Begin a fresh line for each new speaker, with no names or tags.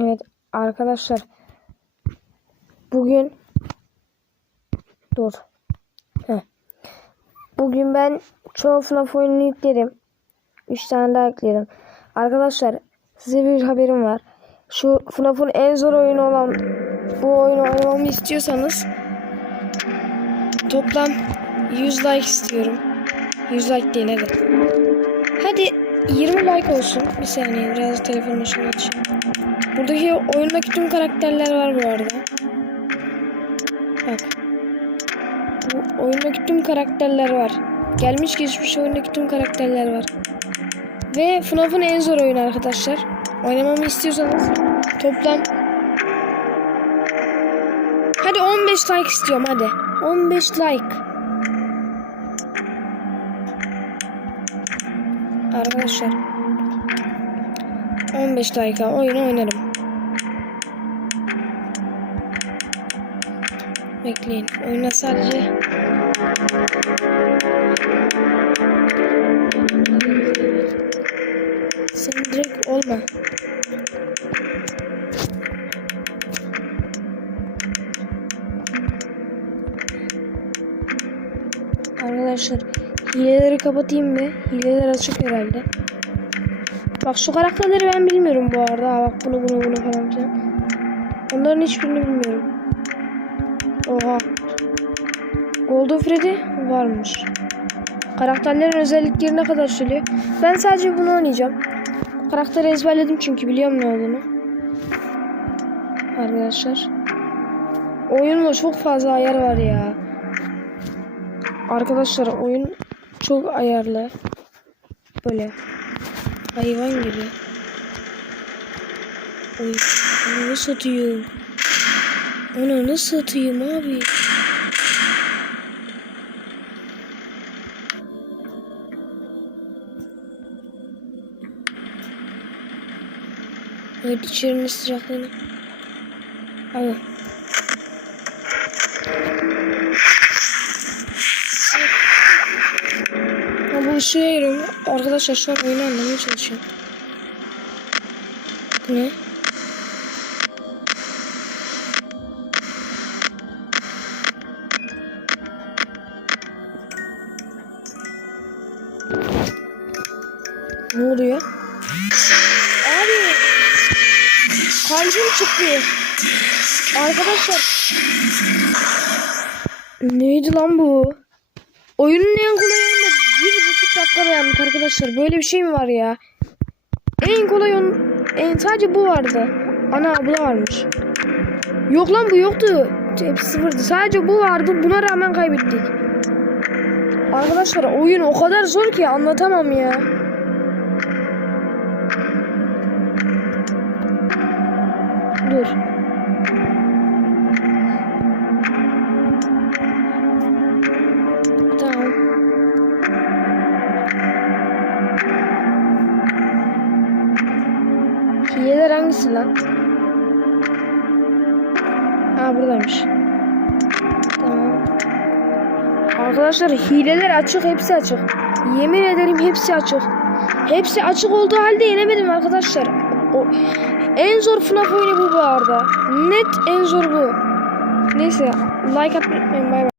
Evet arkadaşlar. Bugün dur. Heh. Bugün ben çoğu FNAF oyununu yükledim. 3 tane daha yükledim. Arkadaşlar size bir haberim var. Şu FNAF'ın en zor oyunu olan bu oyunu oynamamı istiyorsanız toplam 100 like istiyorum. 100 like değil hadi. Hadi 20 like olsun. Bir saniye biraz telefonun şunu açayım. Buradaki oyundaki tüm karakterler var bu arada. Bak. Bu oyundaki tüm karakterler var. Gelmiş geçmiş oyundaki tüm karakterler var. Ve FNAF'ın en zor oyunu arkadaşlar. Oynamamı istiyorsanız toplam Hadi 15 like istiyorum hadi. 15 like. Arkadaşlar 15 dakika oyunu oynarım. Bekleyin. Oyuna sadece Sen direkt olma. Arkadaşlar hileleri kapatayım mı? Hileler açık herhalde. Bak şu karakterleri ben bilmiyorum bu arada. Bak bunu bunu bunu falan filan. Onların hiçbirini bilmiyorum. Oha. Golden Freddy varmış. Karakterlerin özellikleri ne kadar söylüyor. Ben sadece bunu oynayacağım. Karakteri ezberledim çünkü biliyorum ne olduğunu. Arkadaşlar. Oyunda çok fazla ayar var ya. Arkadaşlar oyun çok ayarlı. Böyle hayvan gibi. Oy, onu nasıl atıyor? Onu nasıl atayım abi? Evet içerinin sıcaklığını. Ama. Ha bu ışığı ayırıyorum. Arkadaşlar şu an oyunu anlamaya çalışıyorum. Bu ne? Ne oluyor? Abi kalbim çıktı. Arkadaşlar. Neydi lan bu? Oyunun en kolay dakikada yandık arkadaşlar. Böyle bir şey mi var ya? En kolay oyun... En, sadece bu vardı. Ana bu da varmış. Yok lan bu yoktu. Hepsi sıfırdı. Sadece bu vardı. Buna rağmen kaybettik. Arkadaşlar oyun o kadar zor ki anlatamam ya. Dur. Hileler hangisi lan? Aa buradaymış. Tamam. Arkadaşlar hileler açık hepsi açık. Yemin ederim hepsi açık. Hepsi açık olduğu halde yenemedim arkadaşlar. O, en zor FNAF oyunu bu bu arada. Net en zor bu. Neyse like atmayı bay bay.